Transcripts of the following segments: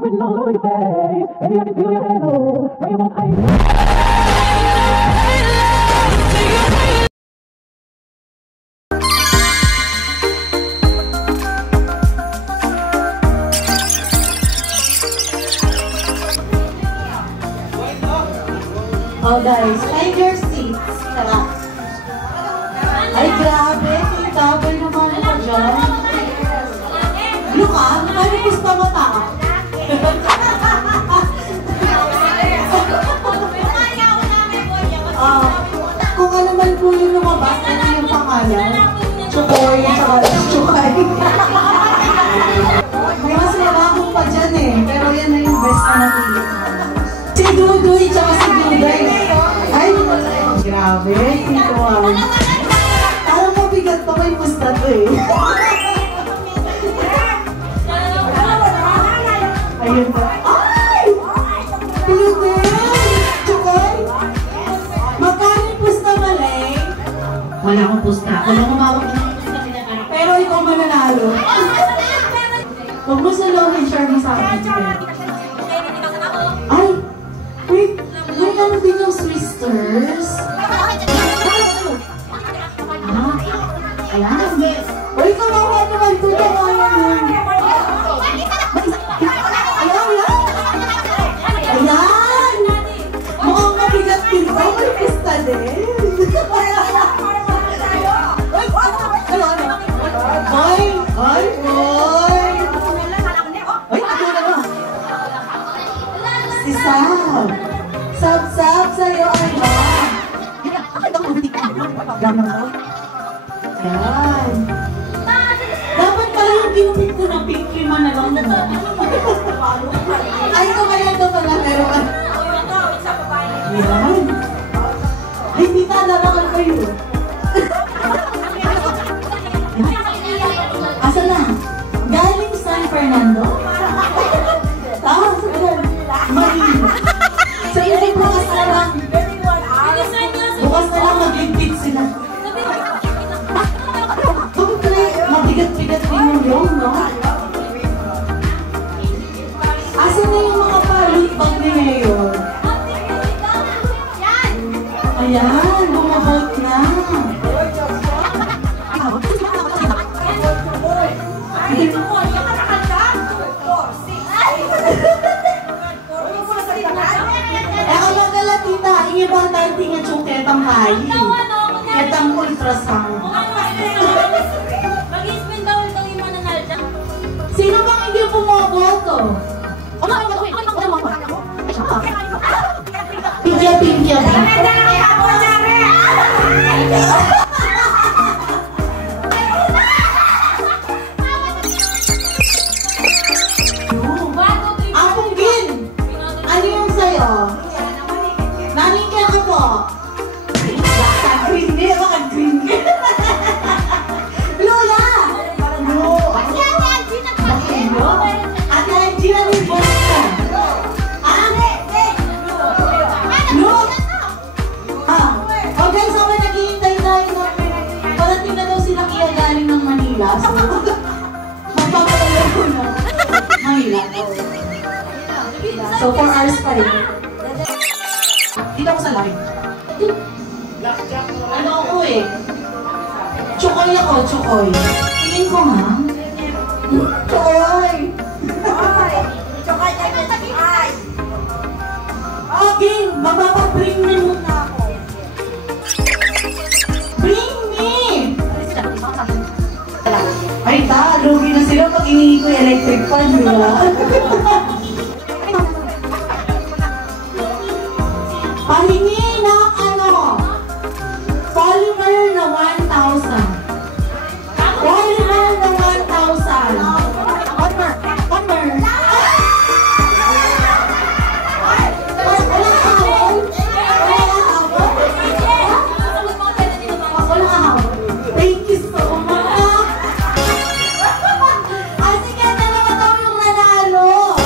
When you know your face, baby, I can feel your halo. When you won't hide. Oh guys, find your seats. Tara. Ay grabe, may tabay naman ako dyan. Look ah, ano gusto mo ta? Kung ano man po yung lumabas, ano yung pangalan? Chukoy, tsaka Chukay. May mas mababong pa dyan eh, pero yan na yung best na napili. Si Dudoy, tsaka si Duday. Ay, grabe, ito ah. Parang mabigat pa may pusta to eh. Ayun ba? Ay! Duday! Chukay! Magkano yung pusta malay? Wala akong pusta. Wala kumawag na ng pusta. Pero ikaw mananalo. Huwag mo saluhin, share mo sa akin. Ay! Wait! May ano din yung Swisters? Ayan. Uy, kawawa naman ito. Kawawa naman. Ayan! Mukhang mabigat dito. May pista din. Ay! Ay! Ay! Ay! Si Sam! Sab-sab sa'yo ay ba? Yan. Dapat pala yung ginupit ko na pink cream na lang mo. Ay, kumayan ko pala. Pero yan. Ay, hindi talamakal kayo. Asa na? Galing San Fernando? Tama, saan? Marino. So, hindi bukas na lang. Bukas na lang magligpit sila. Mabigat-bigat din yung yung, no? Asa na yung mga pa-loot bag ni Mayor? Ayan, bumabot na. Tita, importante nga yung ketang hayi. Ketang ultrasound. Mag-spin daw yung mananal dyan. Sino bang hindi pumaboto? Pinkya, pinkya. Apong Gin, ano yung sayo? Naning kaya ka po? Green day, baka green day. Lola! No! Ate Angie na rin boss ka. No! Okay, so may naghihintay tayo na parating na daw sila kaya galing ng Manila. So, magpapalala ko na. Manila. So, 4 hours pa rin. Dito ako sa live. Ano ako eh? Chukoy ako, chukoy. Tingin ko nga. Chukoy! Chokay na yung ay! Okay, mapapabring na muna ako. Bring me! Ay ta, lugi na sila pag inihi ko yung electric fan, di ba? Pahingi ng ano? Polymer na 1,000. Polymer na 1,000. Polymer. Polymer. Walang ahawal? Walang ahawal? Walang ahawal. Thank you so much. Sige, dalawa daw yung nanalo.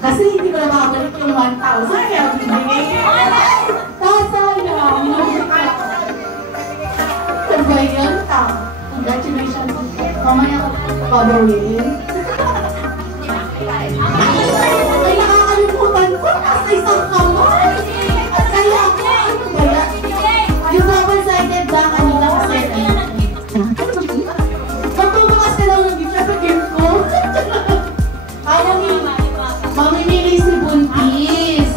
Kasi hindi ko na makabalik yung 1,000. Kaya bibigay. Tasayang. Sabay yun. Congratulations. Mamaya ko babawiin. Ay, naman! Kaya ako, ano ba yan? Yung double-sided ba kanina kasi? Magpubukas ka lang ng gift sa game ko. Ayaw ni mamimili si Buntis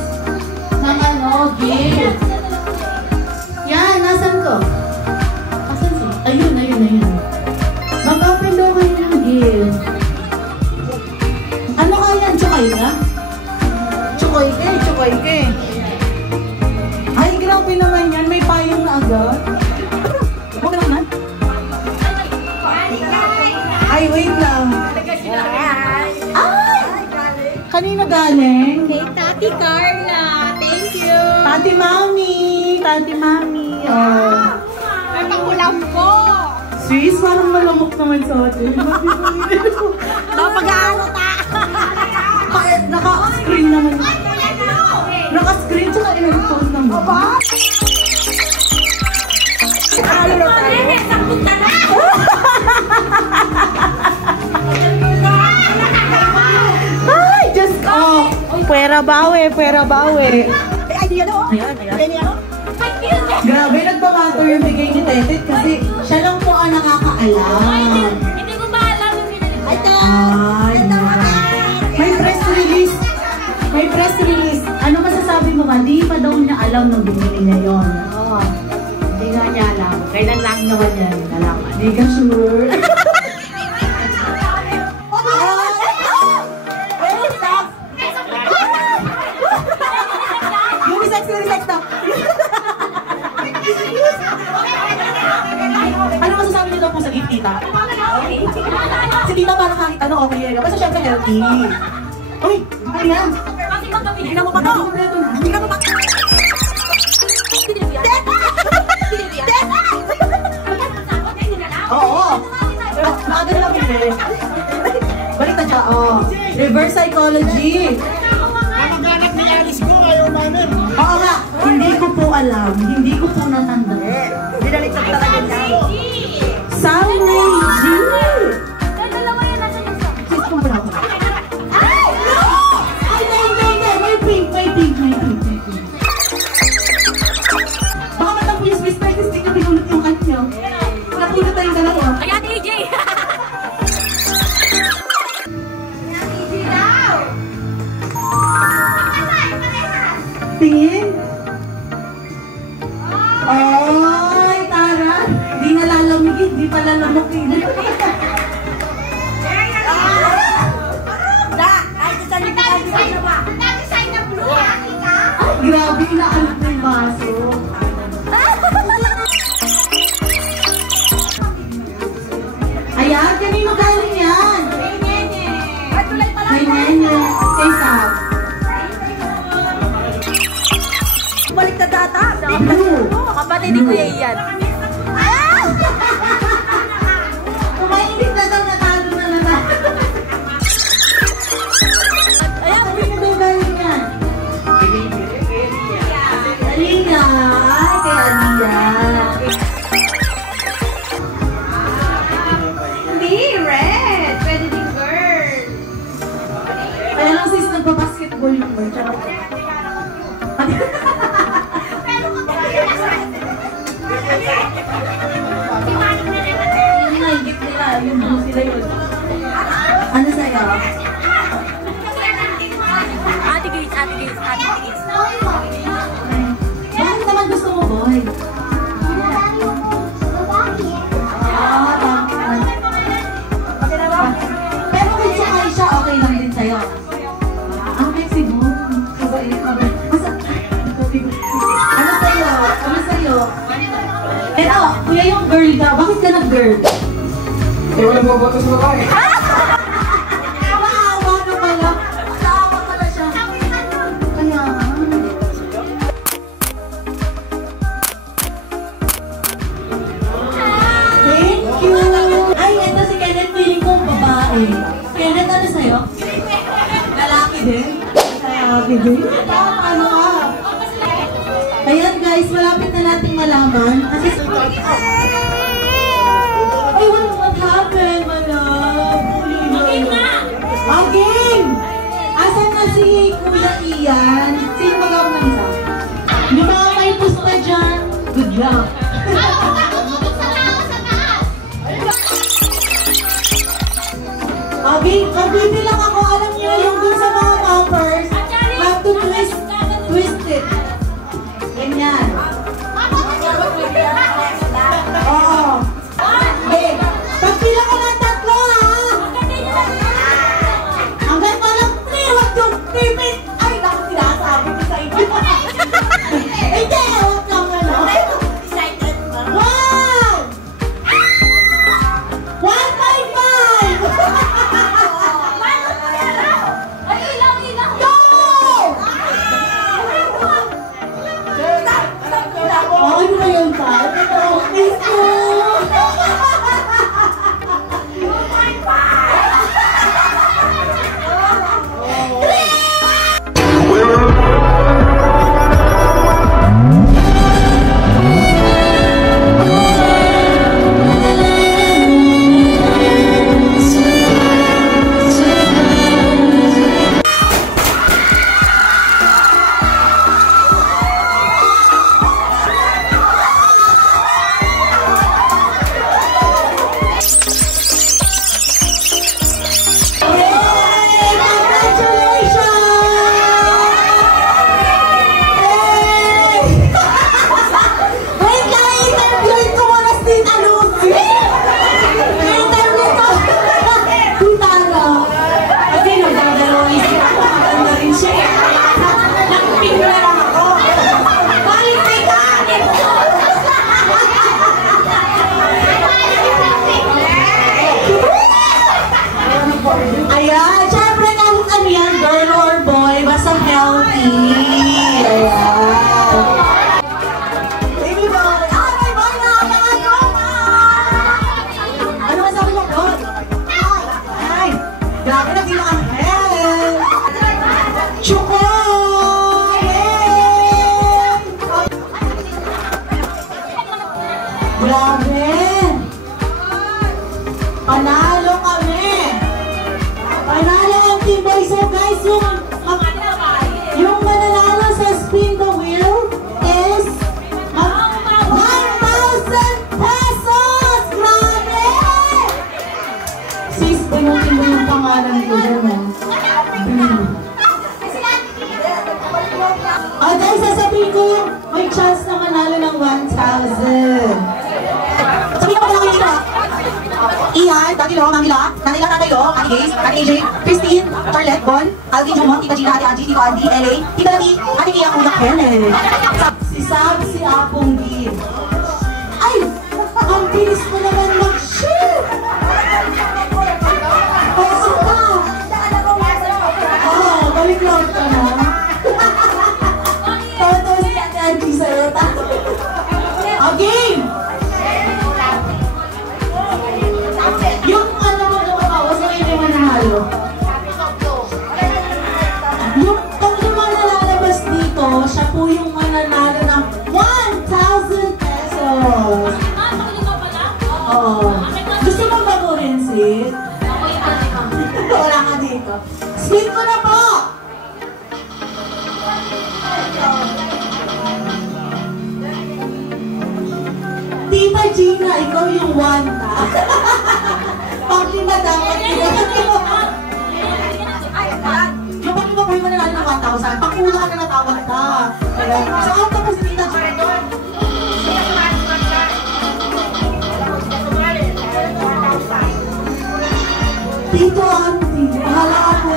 ng ano, gift. Yan, nasan ko? Asan siya? Ayun. Mag-open daw kayo ng gift. Ano kaya? Chokay ka? Chokoy ke. Ay, grabe naman yan. May payong na agad. Okay naman. Ay, wait lang. Ay! Kanina galing? Kay Tati Carla. Thank you. Tati Mami. Oh. Ay, pangulam ko. Sis, parang malamok naman sa atin. Napag-aano ta. Naka-screen naman. Naka-screen tsaka earphone naman. Aba? Ano na tayo? Sapunta na. Ay, just Pwera bawi. Ay, di yan o. Ayan. Grabe, nagpamatter yung bigay ni Tetet kasi siya lang po ang nakakaalam. Hindi ko ba alam yung pinili. Ay, may press release. Ano masasabi mo ba? Di pa daw niya alam nung bumili niya yun. Oo. Hindi nga niya alam. Kailan lang naman niya nalaman. Di ka sure. Unisex na. Ano masasabi niyo daw po sa gift, tita? Si tita parang kahit ano, okay yan. Basta syempre healthy. Uy, ano yan? Kasi magabi. Hindi mo pa to. Hindi mo pa. Oo. Maaga na lang bibili. Balik na siya, reverse psychology. Kamag-anak ni Alice ko, ayaw mamin. Oo nga, hindi ko po alam. Hindi ko po natanda. Dinalitag talaga niya. Sunway G! Dalawa yan nasa yung sa. Sis ko pala ako. Ay! No! Ay, hindi. May pink. Baka matampo yung Swiss Practice, di ka binulot yung kanya. Napulot tayong dalawa. Kaya DJ. Tingin? Ay, Tara! Di nalalamigin, di pala lamukin. Ay, grabe, inaalit na yung baso. Ayan, kanino galing yan? Kay Nene. Kay Sab. Balik na data. Blue. Kapatid ni Kuya Ian. Kumainit na daw, natalo na naman. Ayan, Kanino galing yan? Alina. Ay, kay Alina. hindi. Red. Pwede din girl. Kaya lang sis, nagpa-basketball yung boy. Tsaka yung gift nila, yung blue sila yun. Ano sa'yo? Ate Grace. Bakit naman gusto mo, boy? Pero kung sakay siya, okay lang din sa'yo. May sibo. Ano sa'yo? Pero, kuya yung girl ka, bakit ka nag-girl? Eh, walang maboto sa babae. Maawa na pala. Maawa pala siya. Kaya, thank you. Ay, ito si Kenneth, feeling ko babae. Kenneth, ano sa'yo? Lalaki din? Lalaki din? Ano ka? Ayan guys, malapit na nating malaman. Kasi ay, what happened, malap? Ang game! Asan na si Kuya Ian? Si Yeah. Okay, magbibilang ako. Alam niyo yung dun sa mga bumpers. Have to twist it. Ganyan. Oo. Okay. Pagbilang ko ng tatlo, ha? Hanggang walang 3, wag yung pipit. Ay, naku, sinasabi ko sa inyo. Hindi, wag kang ano. 1,000. Sabihin ko lang dito. Ian, Dati Lo, Mami La, Nanay La, Nanay Lo, Ate Gaze, Ate AJ, Christine, Charlotte, Bon, Alvin Jumon, Tita Gina, Ate Angie, Tito Andy, LA, Tita Lani, Ate Kia, Kuya Kenneth. Si Sab, si Apong Gin. Ay! Ang bilis mo naman mag-shoot! Pasok ka! Oo, balik lang ka na. Tawa-tawa si Ate Angie sa'yo. Okay! Yung ano mo lumakawas na hindi manahalo. Yung kung yung lalabas dito, siya po yung mananalo ng 1,000 pesos. Oo. Gusto mo baguhin, sis? Wala ka dito. Spin ko na po! Tita Gina, ikaw yung 1 ka. Pag lima dapat yung pag lima mo na lang ng 1,000, pag una ka na natawag ka. So, ang tapos si Tita Gina. Tito Auntie, bahala ka po.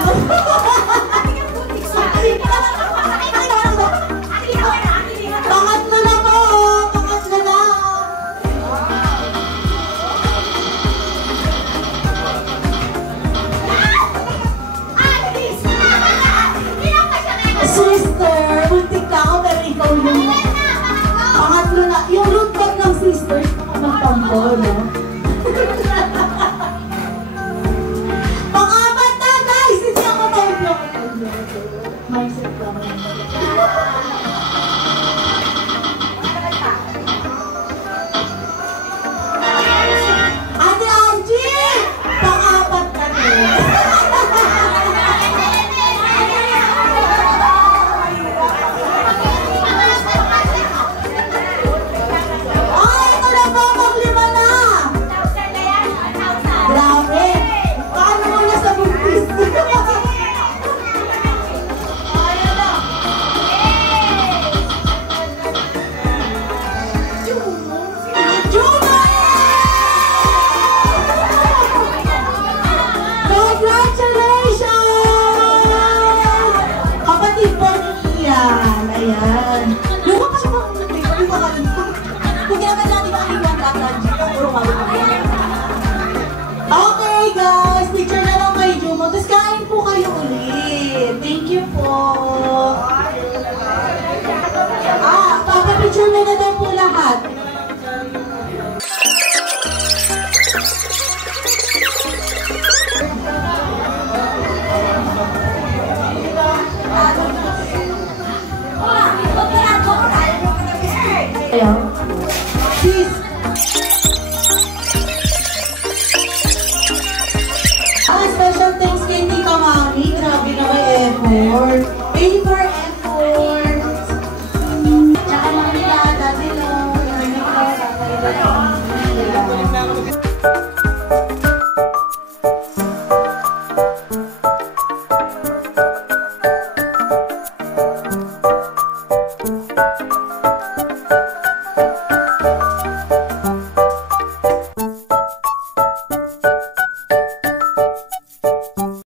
Pangatlo na po, pangatlo na. Sister, muntik na ako pero ikaw yung pangatlo na. Yung root bag ng sister, magtampo, no? Pang-apat na, guys! Hindi ako tayo. Mindset lang. Ate Angie! Pang-apat na rin. Mayor.